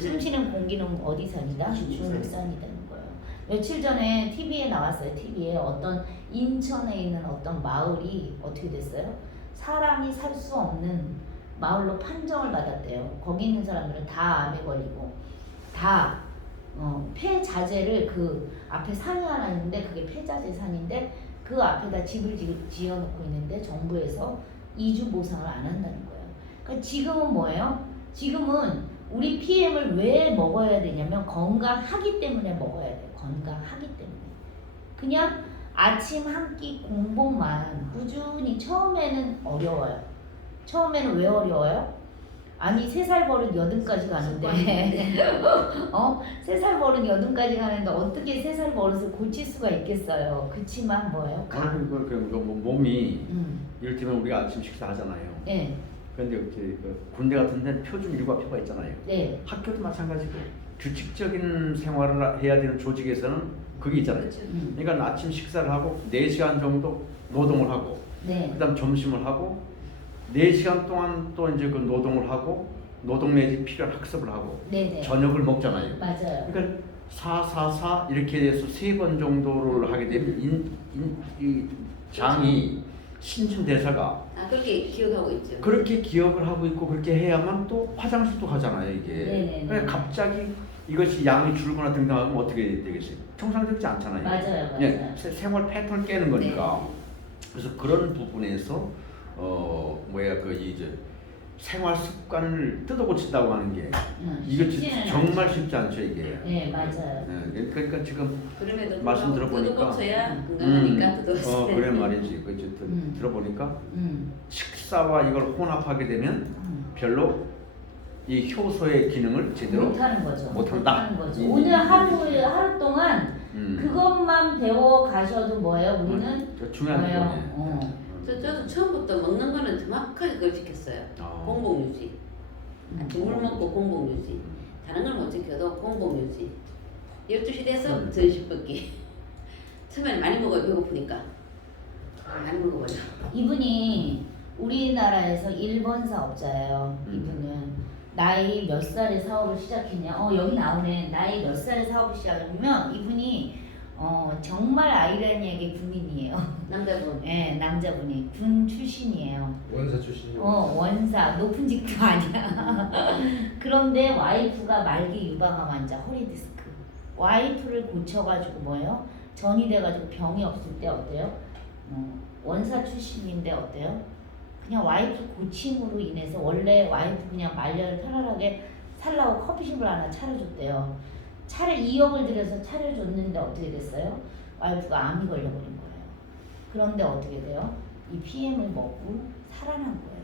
숨쉬는 공기는 어디 산이다? 중국산이다는 거예요. 며칠 전에 TV에 나왔어요. TV에 어떤 인천에 있는 어떤 마을이 어떻게 됐어요? 사람이 살 수 없는 마을로 판정을 받았대요. 거기 있는 사람들은 다 암에 걸리고 다 폐자재를 그 앞에 산이 하나 있는데 그게 폐자재 산인데 그 앞에다 집을 지어놓고 있는데 정부에서 이주 보상을 안 한다는 거예요. 그러니까 지금은 뭐예요? 지금은 우리 PM을 왜 먹어야 되냐면 건강하기 때문에 먹어야 돼요. 건강하기 때문에. 그냥 아침 한 끼 공복만 꾸준히 처음에는 어려워요. 처음에는 왜 어려워요? 아니 3살 버릇 8까지 가는데 어? 3살 버릇 8까지 가는데 어떻게 3살 버릇을 고칠 수가 있겠어요. 그치만 뭐예요? 몸이 음. 이를테면 우리가 아침 식사하잖아요. 네. 그런데 그 군대 같은 데는 표준 일과표가 있잖아요. 네. 학교도 마찬가지고 규칙적인 생활을 해야 되는 조직에서는 그게 있잖아요. 음. 그러니까 아침 식사를 하고 4시간 정도 노동을 하고 네. 그다음 점심을 하고 4시간 동안 또 이제 그 노동을 하고 노동 내지 필요한 학습을 하고 네네. 저녁을 먹잖아요. 맞아요. 그러니까 4 이렇게 해서 3번 정도를 하게 되면 이 장이 신진대사가 아 그렇게 기억하고 있죠. 그렇게 기억을 하고 있고 그렇게 해야만 또 화장실도 가잖아요 이게. 네네네. 그러니까 갑자기 이것이 양이 줄거나 등등하면 어떻게 되겠어요? 정상적이지 않잖아요. 맞아요. 예, 생활 패턴을 깨는 거니까. 네. 그래서 그런 부분에서 그 이제 생활 습관을 뜯어고친다고 하는 게 이거 쉽지는 정말 않죠. 쉽지 않죠 이게. 네 맞아요. 그러니까 지금 그럼에도 말씀 불구하고 들어보니까 뜯어고쳐야 건강하니까 뜯어고쳐야 그래 말이지. 그 음. 들어보니까 음. 식사와 이걸 혼합하게 되면 별로 이 효소의 기능을 제대로 못하는 거죠. 못한다. 못하는 거죠. 오늘 하루 동안 음. 그것만 배워 가셔도 뭐예요? 우리는 저 중요한 뭐예요? 부분이에요. 저도 처음부터 먹는 거는 정확하게 그걸 지켰어요. 공복 유지. 아침 물 먹고 공복 유지. 다른 걸 못 지켜도 공복 유지. 12시 돼서 전시 뻗기. 처음에는 많이 먹어요. 배고프니까. 많이 먹어버려. 이분이 우리나라에서 1번 사업자예요. 이분은 나이 몇 살에 사업을 시작했냐? 여기 나오네. 나이 몇 살에 사업을 시작하면 이분이 정말 아이러니하게 군인이에요. 남자분. 네, 남자분이 군 출신이에요. 원사 출신이요. 원사 높은 직도 아니야. 그런데 와이프가 말기 유방암 환자, 허리 디스크. 와이프를 고쳐가지고 뭐예요? 전이 돼가지고 병이 없을 때 어때요? 원사 출신인데 어때요? 그냥 와이프 고침으로 인해서 원래 와이프 그냥 말년을 편안하게 살라고 커피숍을 하나 차려줬대요. 2억을 들여서 차려줬는데 어떻게 됐어요? 와이프가 암이 걸려버린 거예요. 그런데 어떻게 돼요? 이 PM을 먹고 살아난 거예요.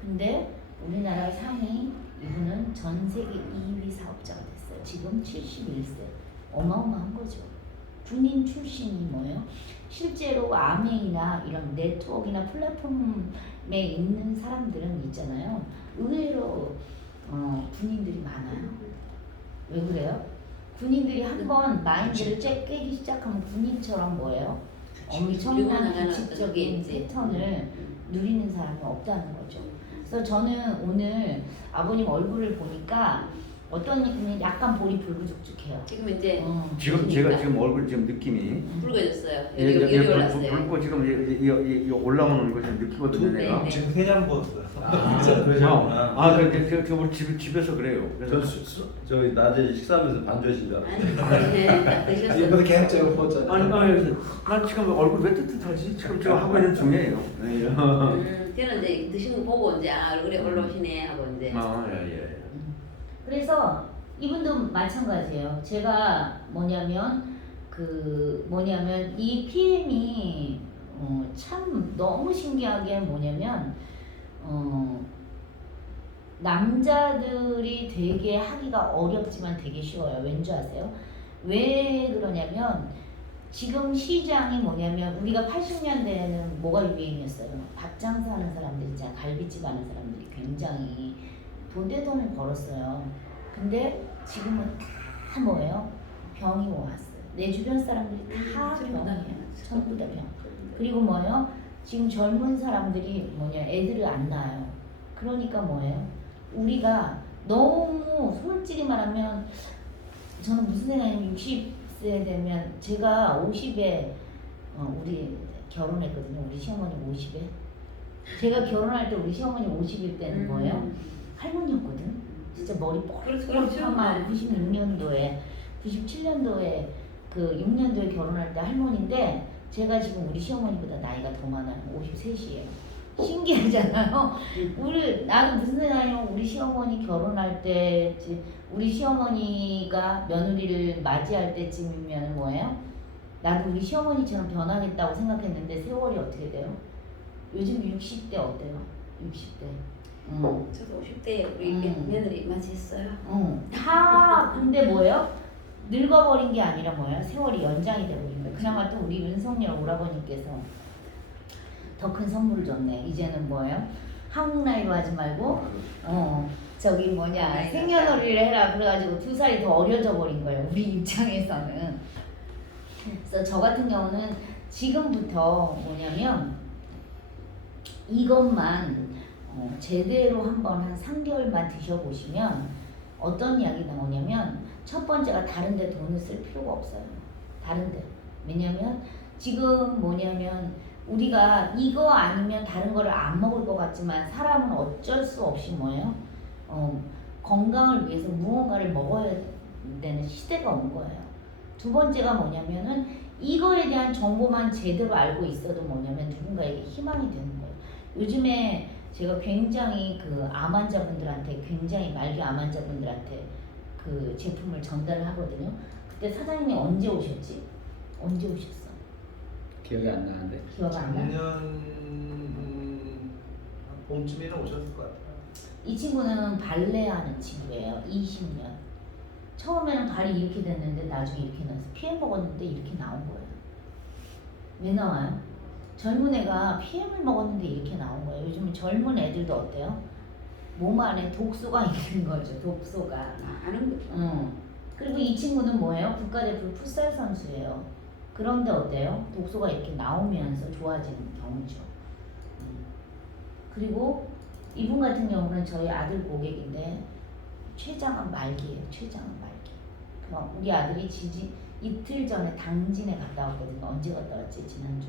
근데 우리나라 상위 이분은 전 세계 2위 사업자가 됐어요. 지금 71세. 어마어마한 거죠. 군인 출신이 뭐예요? 실제로 아메이나 이런 네트워크나 플랫폼에 있는 사람들은 있잖아요. 의외로 군인들이 많아요. 왜 그래요? 군인들이 한번 마인드를 깨기 시작하면 군인처럼 뭐예요? 엄청난 규칙적인 패턴을 누리는 사람이 없다는 거죠. 그래서 저는 오늘 아버님 얼굴을 보니까 어떤 분이 약간 볼이 불구죽죽해요. 지금 이제 지금 제가 지금 얼굴 지금 느낌이 붉어졌어요. 예, 여기 올랐어요. 붉고 지금 이 올라오는 거 지금 느끼거든요 네, 내가. 네. 지금 세냥 보였어요. 그러셨구나. 그러니까 저 우리 집에서 그래요. 그래서 저희 낮에 식사하면서 반주하신 줄 알았어요. 아니, 드셨어요. 이번에 계획적으로 보였잖아요. 아니 난 지금 얼굴 왜 뜨뜻하지? 지금 제가 하고 있는 중이에요. 저는 이제 드신 거 보고 이제 얼굴에 올라오시네 하고 이제. 예. 그래서 이분도 마찬가지예요. 제가 이 PM이 참 너무 신기하게 뭐냐면 남자들이 되게 하기가 어렵지만 되게 쉬워요. 왠지 아세요? 왜 그러냐면 지금 시장이 뭐냐면 우리가 80년대에는 뭐가 유행이었어요? 밥 장사하는 사람들 있잖아요. 갈비집 하는 사람들이 굉장히 돈을 벌었어요. 근데 지금은 다 뭐예요? 병이 왔어요. 내 주변 사람들이 다 병이에요. 전부 다 병. 그리고 뭐예요? 지금 젊은 사람들이 애들을 안 낳아요. 그러니까 뭐예요? 우리가 너무 솔직히 말하면 저는 무슨 생각이냐면 60세 되면 제가 50에 우리 결혼했거든요. 우리 시어머니 50에. 제가 결혼할 때 우리 시어머니 50일 때는 뭐예요? 할머니였거든. 진짜 머리 뽀글뽀글하고 96년도에 97년도에 그 6년도에 결혼할 때 할머니인데 제가 지금 우리 시어머니보다 나이가 더 많아요. 53이에요. 신기하잖아요. 나도 무슨 생각이냐면 우리 시어머니 결혼할 때 우리 시어머니가 며느리를 맞이할 때쯤이면 뭐예요? 나도 우리 시어머니처럼 변하겠다고 생각했는데 세월이 어떻게 돼요? 요즘 60대 어때요? 60대. 저도 50대에 우리 며느리 맞이했어요. 다 근데 뭐예요? 늙어버린 게 아니라 뭐예요? 세월이 연장이 되버린 거예요. 그나마 또 우리 윤석열 오라버니께서 더 큰 선물을 줬네. 이제는 뭐예요? 한국 나이로 하지 말고 저기 뭐냐 생년월일을 해라 그래가지고 2살이 더 어려져 버린 거예요. 우리 입장에서는. 그래서 저 같은 경우는 지금부터 뭐냐면 이것만 제대로 한번 한 3개월만 드셔보시면 어떤 이야기가 나오냐면 첫 번째가 다른 데 돈을 쓸 필요가 없어요. 다른 데. 왜냐면 지금 뭐냐면 우리가 이거 아니면 다른 거를 안 먹을 것 같지만 사람은 어쩔 수 없이 뭐예요? 건강을 위해서 무언가를 먹어야 되는 시대가 온 거예요. 두 번째가 뭐냐면은 이거에 대한 정보만 제대로 알고 있어도 뭐냐면 누군가에게 희망이 되는 거예요. 요즘에 제가 굉장히 그 암 환자분들한테 굉장히 말기 암 환자분들한테 그 제품을 전달을 하거든요. 그때 사장님이 언제 오셨지? 언제 오셨어? 기억이 안 나는데. 기억 안 나? 작년 봄쯤에는 오셨을 것 같아요. 이 친구는 발레하는 친구예요. 20년. 처음에는 발이 이렇게 됐는데 나중에 이렇게 나서 PM 먹었는데 이렇게 나온 거예요. 왜 나와요? 젊은 애가 PM을 먹었는데 이렇게 나온 거예요. 요즘 젊은 애들도 어때요? 몸 안에 독소가 있는 거죠. 독소가. 아는 거죠. 그리고 이 친구는 뭐예요? 국가대표 풋살 선수예요. 그런데 어때요? 독소가 이렇게 나오면서 좋아지는 경우죠. 그리고 이분 같은 경우는 저희 아들 고객인데 췌장암 말기예요. 췌장암 말기. 그럼 우리 아들이 이틀 전에 당진에 갔다 왔거든요. 언제 갔다 왔지? 지난주.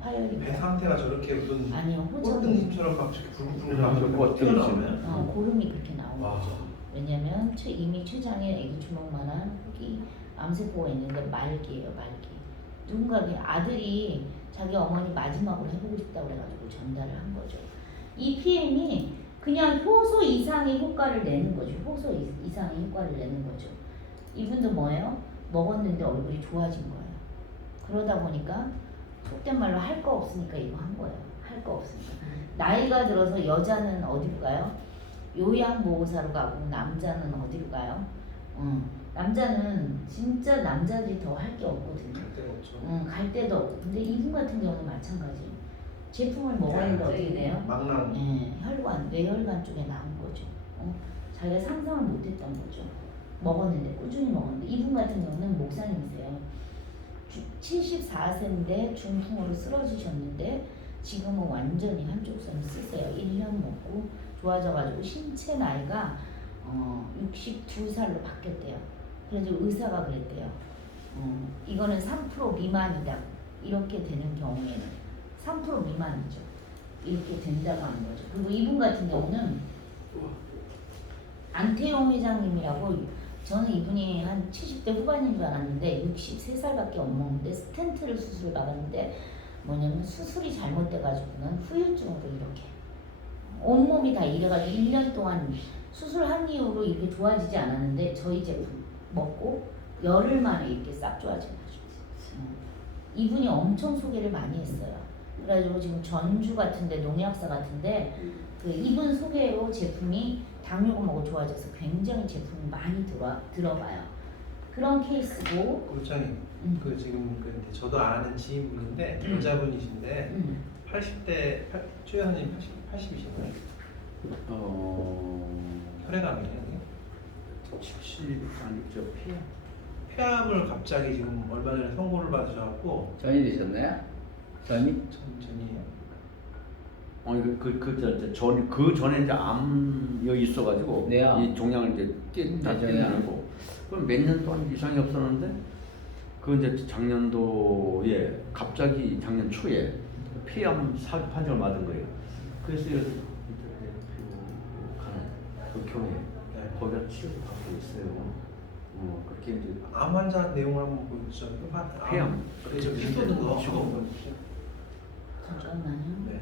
화요일에. 배 상태가 저렇게 무슨 아니요. 호전이. 꼴등심처럼 막 이렇게 불글불글 뭐 튀어나오면 고름이 그렇게 나오는 와. 거죠. 왜냐면 이미 췌장에 애기 주먹만한 흙이 암세포가 있는데 말기예요. 말기. 누군가의 아들이 자기 어머니 마지막으로 해보고 싶다고 그래가지고 전달을 한 거죠. 이 PM이 그냥 효소 이상의 효과를 내는 거죠. 효소 이상의 효과를 내는 거죠. 이분도 뭐예요? 먹었는데 얼굴이 좋아진 거예요. 그러다 보니까 속된 말로 할 거 없으니까 이거 한 거예요. 할 거 없으니까. 나이가 들어서 여자는 어디로 가요? 요양보호사로 가고 남자는 어디로 가요? 남자는 진짜 남자들이 더 할 게 없거든요. 갈 데가 없죠. 갈 데도 없고. 근데 이분 같은 경우는 마찬가지예요. 제품을 먹었는데 어떻게 돼요? 망랑. 혈관, 뇌혈관 쪽에 나온 거죠. 자기가 상상을 못했던 거죠. 먹었는데, 꾸준히 먹었는데. 이분 같은 경우는 목사님이세요. 74세인데 중풍으로 쓰러지셨는데 지금은 완전히 한쪽 손 쓰세요. 1년 먹고 좋아져가지고 신체 나이가 62살로 바뀌었대요. 그래서 의사가 그랬대요. 이거는 3% 미만이다. 이렇게 되는 경우에는 3% 미만이죠. 이렇게 된다고 하는 거죠. 그리고 이분 같은 경우는 안태용 회장님이라고 저는 이분이 한 70대 후반인 줄 알았는데 63살밖에 안 먹는데 스텐트를 수술을 받았는데 뭐냐면 수술이 잘못돼가지고는 후유증으로 이렇게 온몸이 다 이래가지고 1년 동안 수술한 이후로 이렇게 좋아지지 않았는데 저희 제품 먹고 열흘 만에 이렇게 싹 좋아진 거죠. 이분이 엄청 소개를 많이 했어요. 그래가지고 지금 전주 같은데 농약사 같은데 그 이분 소개로 제품이 당뇨가 먹고 좋아져서 굉장히 제품이 많이 들어가요. 그런 케이스고. 골장님, 그 지금 그 저도 아는 지인분인데 여자분이신데 80대 최 여사님 80이신가요? 혈액암이에요. 70 아니죠 폐암. 폐암을 갑자기 지금 얼마 전에 선고를 받으셔갖고 전이 되셨나요? 전이? 전이에요. 그 전에 이제 암이 있어가지고 네, 암. 이 종양을 이제 떼내고 그럼 몇 년 동안 이상이 없었는데 그 이제 작년도에 갑자기 작년 초에 폐암 사기 판정을 받은 거예요. 그래서 여기 가는 그 교회 거기다 치료를 받고 있어요. 그렇게 이제 암 환자 내용을 한번 보여주죠. 폐암. 그래서 피 쏟는 거. 잠깐만요. 네.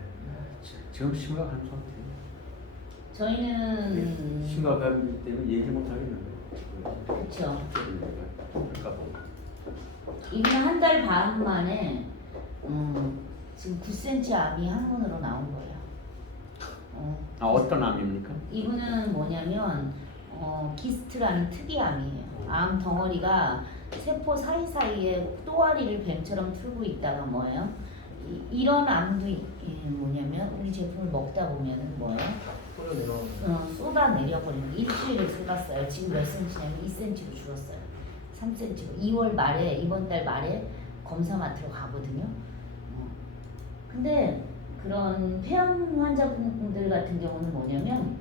지금 심각한 상태예요. 저희는 심각하기 때문에 얘기 못 하겠는데. 그렇죠. 그럴까 봐. 이분 한 달 반 만에 지금 9cm 암이 항문으로 나온 거예요. 어떤 암입니까? 이분은 뭐냐면 기스트라는 특이암이에요. 암 덩어리가 세포 사이사이에 또아리를 뱀처럼 틀고 있다가 뭐예요? 이런 암도 뭐냐면 우리 제품을 먹다 보면은 뭐예요? 쏟아내려버리는 거. 일주일을 쏟았어요. 지금 몇 cm냐면 2cm로 줄었어요. 3cm로. 2월 말에 이번 달 말에 검사 맡으러 가거든요. 근데 그런 폐암 환자분들 같은 경우는 뭐냐면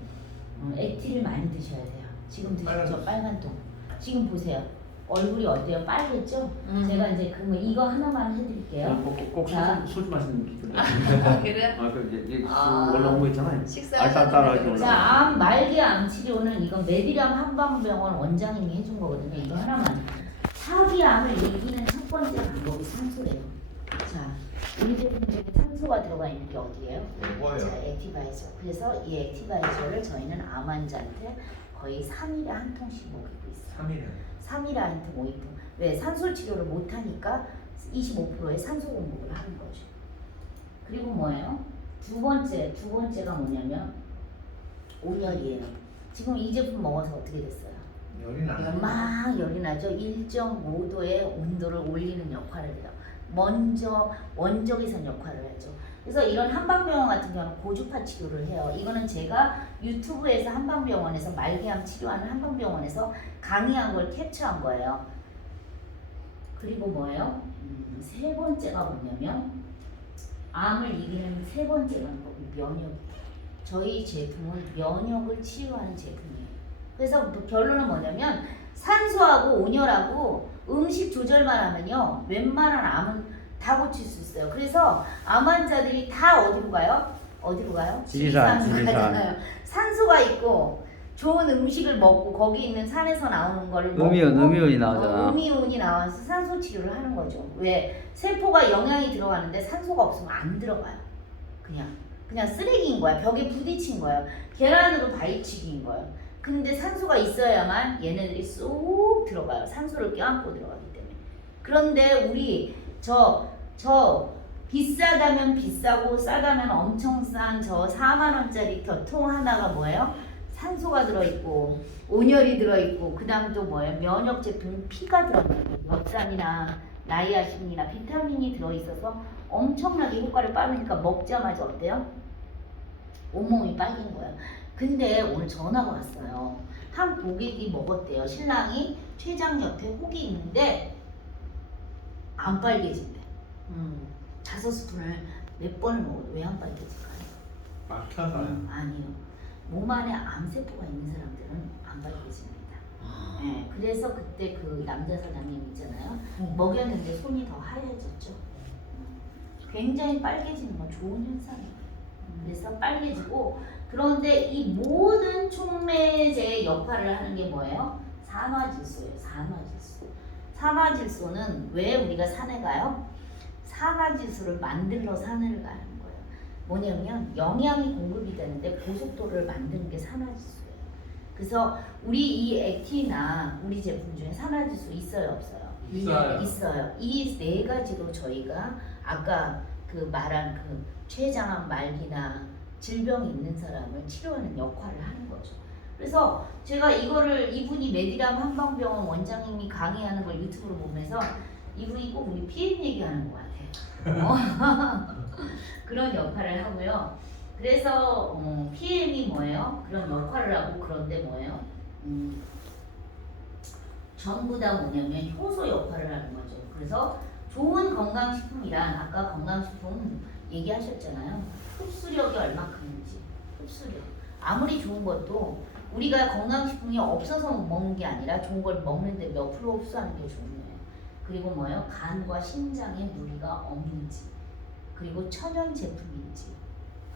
액티를 많이 드셔야 돼요. 지금 드시죠? 빨간 통. 지금 보세요. 얼굴이 어때요? 빨겠죠? 제가 이제 이거 하나만 해드릴게요. 꼭 자. 술 마시는 기분. 그래? 이게 아. 올라온 거 있잖아요. 식사하셨는데 알딸딸하게 자, 암 말기 암 치료는 이건 메디람 한방병원 원장님이 해준 거거든요. 이거 하나만. 사기암을 이기는 첫 번째 방법이 산소래요. 자, 우리 제품 중에 산소가 들어가 있는 게 어디예요? 뭐예요? 자, 액티바이저. 그래서 이 액티바이저를 저희는 암 환자한테 거의 3일에 한 통씩 먹이고 있어요. 3일에. 3일에 한 통, 5통. 왜? 산소 치료를 못 하니까 25%의 산소 공급을 하는 거죠. 그리고 뭐예요? 두 번째가 뭐냐면 온열이에요. 지금 이 제품 먹어서 어떻게 됐어요? 열이 나. 막 열이 나죠. 1.5도의 온도를 올리는 역할을 해요. 먼저 원적외선 역할을 하죠. 그래서 이런 한방병원 같은 경우는 고주파 치료를 해요. 이거는 제가 유튜브에서 한방병원에서 말기암 치료하는 한방병원에서 강의한 걸 캡처한 거예요. 그리고 뭐예요? 세 번째가 뭐냐면 암을 이기는 세 번째 방법이 면역이에요. 저희 제품은 면역을 치유하는 제품이에요. 그래서 결론은 뭐냐면 산소하고 온열하고 음식 조절만 하면요 웬만한 암은 다 고칠 수 있어요. 그래서 암 환자들이 다 어디로 가요? 지리산으로 가잖아요. 산소가 있고 좋은 음식을 먹고 거기 있는 산에서 나오는 거를 먹고 음이온이 나오잖아. 음이온이 나와서 산소 치료를 하는 거죠. 왜? 세포가 영양이 들어가는데 산소가 없으면 안 들어가요. 그냥 쓰레기인 거야. 벽에 부딪힌 거예요. 계란으로 바위치기인 거예요. 근데 산소가 있어야만 얘네들이 쏙 들어가요. 산소를 껴안고 들어가기 때문에. 그런데 우리 저 비싸다면 비싸고 싸다면 엄청 싼 저 4만 원짜리 통 하나가 뭐예요? 산소가 들어있고 온열이 들어있고 그 다음 또 뭐예요? 면역 제품 피가 들어있고 엽산이나 나이아신이나 비타민이 들어있어서 엄청나게 효과를 빠르니까 먹자마자 어때요? 온몸이 빨긴 거예요. 근데 오늘 전화가 왔어요. 한 고객이 먹었대요. 신랑이 췌장 옆에 혹이 있는데 안 빨개진대. 5스푼을 몇 번을 먹어도 왜 안 빨개질까요? 막혀서. 아니요. 몸 안에 암세포가 있는 사람들은 안 빨개집니다. 네, 그래서 그때 그 남자 사장님 있잖아요. 먹였는데 손이 더 하얘졌죠. 굉장히 빨개지는 건 좋은 현상이에요. 그래서 빨개지고 그런데 이 모든 촉매제의 역할을 하는 게 뭐예요? 산화질소예요. 산화질소는 왜 우리가 산에 가요? 산화질소를 만들러 산을 가는 거예요. 뭐냐면 영양이 공급이 되는데 고속도로를 만드는 게 산화질소예요. 그래서 우리 이 액티나 우리 제품 중에 산화질소 있어요, 없어요? 있어요. 이 네 가지로 저희가 아까 그 말한 그 췌장암 말기나 질병이 있는 사람을 치료하는 역할을 하는 거죠. 그래서 제가 이분이 메디람 한방병원 원장님이 강의하는 걸 유튜브로 보면서 이분이 꼭 우리 PM 얘기하는 것 같아요. 그런 역할을 하고요. 그래서 PM이 뭐예요? 그런 역할을 하고 그런데 뭐예요? 전부 다 뭐냐면 효소 역할을 하는 거죠. 그래서 좋은 건강식품이란 아까 건강식품 얘기하셨잖아요. 흡수력이 얼마큼인지. 흡수력. 아무리 좋은 것도 우리가 건강식품이 없어서 먹는 게 아니라 좋은 걸 먹는데 몇 프로 흡수하는 게 중요해요. 그리고 뭐예요? 간과 심장에 무리가 없는지. 그리고 천연 제품인지.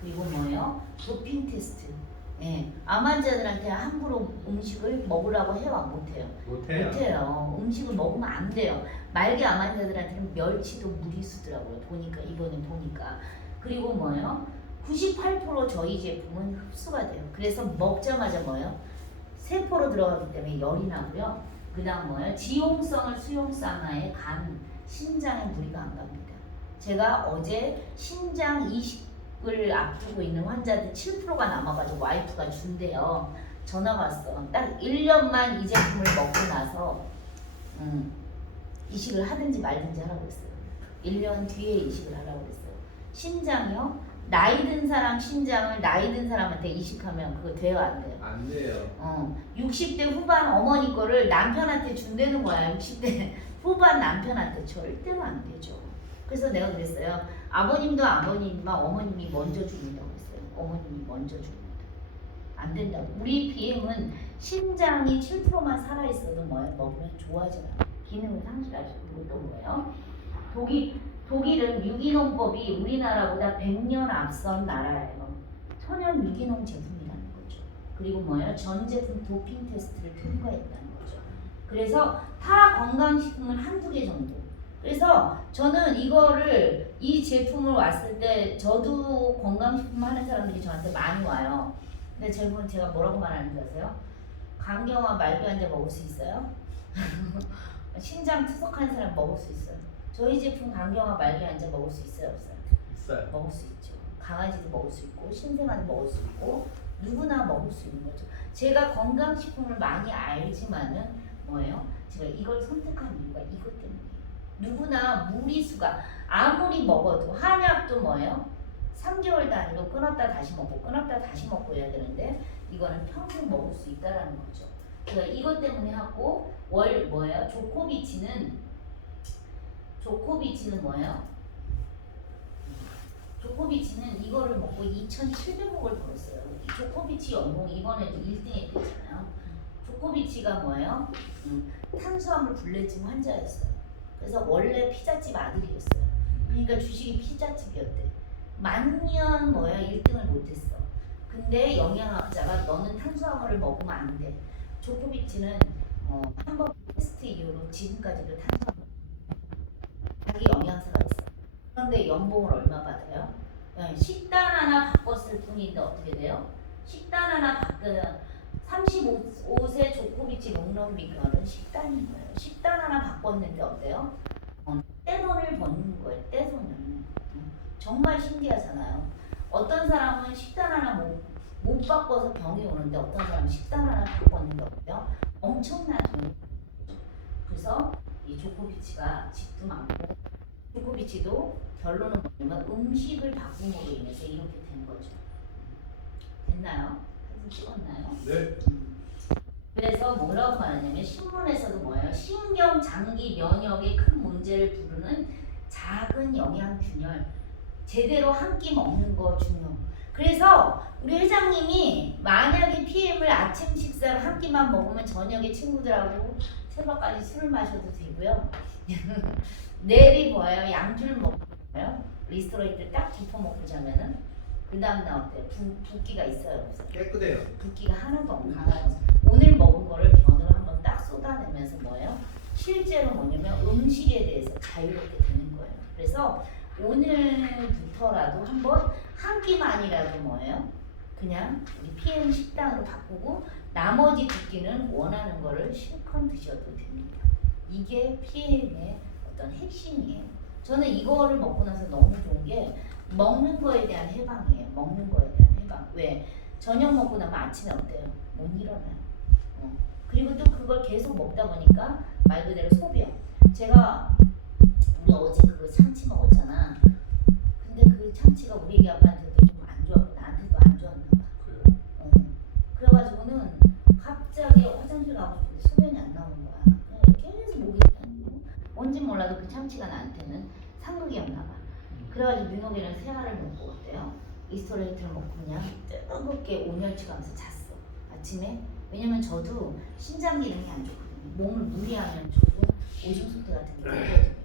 그리고 뭐예요? 도핑 테스트. 예, 암 환자들한테 함부로 음식을 먹으라고 해와 못해요. 못해요. 음식을 먹으면 안 돼요. 말기 암 환자들한테는 멸치도 무리수더라고요. 이번에 보니까. 그리고 뭐예요? 98% 저희 제품은 흡수가 돼요. 그래서 먹자마자 뭐예요? 세포로 들어가기 때문에 열이 나고요. 그 다음 뭐예요? 지용성을 수용쌍화에 간, 심장에 무리가 안 갑니다. 제가 어제 심장 앞두고 있는 환자들 7%가 남아가지고 와이프가 준대요. 전화가 왔어. 딱 1년만 이 제품을 먹고 나서 이식을 하든지 말든지 하라고 했어요. 1년 뒤에 이식을 하라고 했어요. 심장이요? 나이 든 사람 심장을 나이 든 사람한테 이식하면 그거 돼요, 안 돼요? 안 돼요. 60대 후반 어머니 거를 남편한테 준다는 거야. 60대 후반 남편한테 절대로 안 되죠. 그래서 내가 그랬어요. 아버님도 아버님만 어머님이 먼저 죽는다고 했어요. 어머님이 먼저 죽는다. 안 된다고. 우리 BM은 심장이 7%만 살아있어도 먹으면 좋아져요. 기능을 상실하시고 또 뭐예요? 독일은 유기농법이 우리나라보다 100년 앞선 나라예요. 천연 유기농 제품이라는 거죠. 그리고 뭐예요? 전 제품 도핑 테스트를 통과했다는 거죠. 그래서 타 건강식품은 한두 개 정도. 그래서 저는 이 제품을 왔을 때 저도 건강식품 하는 사람들이 저한테 많이 와요. 근데 제가 뭐라고 말하는지 아세요? 간경화 말기 환자 먹을 수 있어요? 신장 투석한 사람 먹을 수 있어요. 저희 제품 간경화 말기 환자 먹을 수 있어요, 없어요? 있어요. 먹을 수 있죠. 강아지도 먹을 수 있고 신생아도 먹을 수 있고 누구나 먹을 수 있는 거죠. 제가 건강식품을 많이 알지만은 뭐예요? 제가 이걸 선택한 이유가 이것 때문이에요. 누구나 무리수가 아무리 먹어도 한약도 뭐예요? 3개월 단위로 끊었다 다시 먹고 끊었다 다시 먹고 해야 되는데 이거는 평생 먹을 수 있다라는 거죠. 그러니까 이것 때문에 하고 뭐예요? 조코비치는 뭐예요? 조코비치는 이거를 먹고 2,700억을 벌었어요. 조코비치 연봉 이번에도 1등 했잖아요. 조코비치가 뭐예요? 탄수화물 불내증 환자였어요. 그래서 원래 피자집 아들이었어요. 그러니까 주식이 피자집이었대. 만년 1등을 못했어. 근데 영양학자가 너는 탄수화물을 먹으면 안 돼. 조코비치는 한 번 테스트 이후로 지금까지도 탄수화물 자기 영양사가 있어. 그런데 연봉을 얼마 받아요? 식단 하나 바꿨을 뿐인데 어떻게 돼요? 식단 하나 바꾸면 35세 조코비치 롱런비결은 식단인 거예요. 식단 하나 바꿨는데 어때요? 떼돈을 버는 거예요. 떼돈을. 정말 신기하잖아요. 어떤 사람은 식단 하나 못 바꿔서 병이 오는데 어떤 사람은 식단 하나 바꿨는데 어때요? 엄청난 돈이. 그래서 이 조코비치가 집도 많고 조코비치도 결론은 뭐냐면 음식을 바꿈으로 인해서 이렇게 된 거죠. 됐나요? 사진 찍었나요? 네. 그래서 뭐라고 말하냐면 신문에서도 뭐예요? 신경, 장기, 면역에 큰 문제를 부르는 작은 영양균열 제대로 한 끼 먹는 거 중요. 그래서 우리 회장님이 만약에 PM을 아침 식사를 한 끼만 먹으면 저녁에 친구들하고 새벽까지 술을 마셔도 되고요. 내일이 뭐예요? 양주를 먹어요. 리스토레이트를 딱 덮어 먹고 자면은 그 다음날 어때요? 붓기가 있어요? 없어요? 깨끗해요. 붓기가 하나도 없는 거예요. 오늘 먹은 거를 변으로 한번 딱 쏟아내면서 뭐예요? 실제로 뭐냐면 음식에 대해서 자유롭게 되는 거예요. 그래서 오늘부터라도 한번 한 끼만이라도 뭐예요? 그냥 우리 PM 식단으로 바꾸고 나머지 두 끼는 원하는 거를 실컷 드셔도 됩니다. 이게 PM의 어떤 핵심이에요. 저는 이거를 먹고 나서 너무 좋은 게 먹는 거에 대한 해방이에요. 먹는 거에 대한 해방. 왜? 저녁 먹고 나면 아침에 어때요? 못 일어나요. 그리고 또 그걸 계속 먹다 보니까 말 그대로 소변. 제가 우리 어제 그 참치 먹었잖아. 근데 그 참치가 우리 애기 아빠한테도 좀 안 좋았고 나한테도 안 좋았나 봐. 그래요? 그래가지고는 갑자기 화장실 가고 싶은데 소변이 안 나오는 거야. 계속 목이 아니고 뭔지 몰라도 그 참치가 나한테는 상극이었나 봐. 그래가지고 민호이랑 새알을 먹고 어때요? 리스토레이트를 먹고 그냥 뜨겁게 온열치 가면서 잤어. 아침에. 왜냐면 저도 신장 기능이 안 좋거든요. 몸을 무리하면 저도 오줌소태 같은 게 들거든요.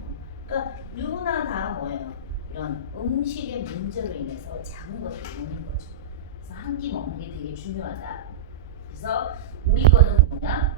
그러니까 누구나 다 뭐예요? 이런 음식의 문제로 인해서 작은 것들 먹는 거죠. 그래서 한 끼 먹는 게 되게 중요하다. 그래서 우리 거는 뭐냐?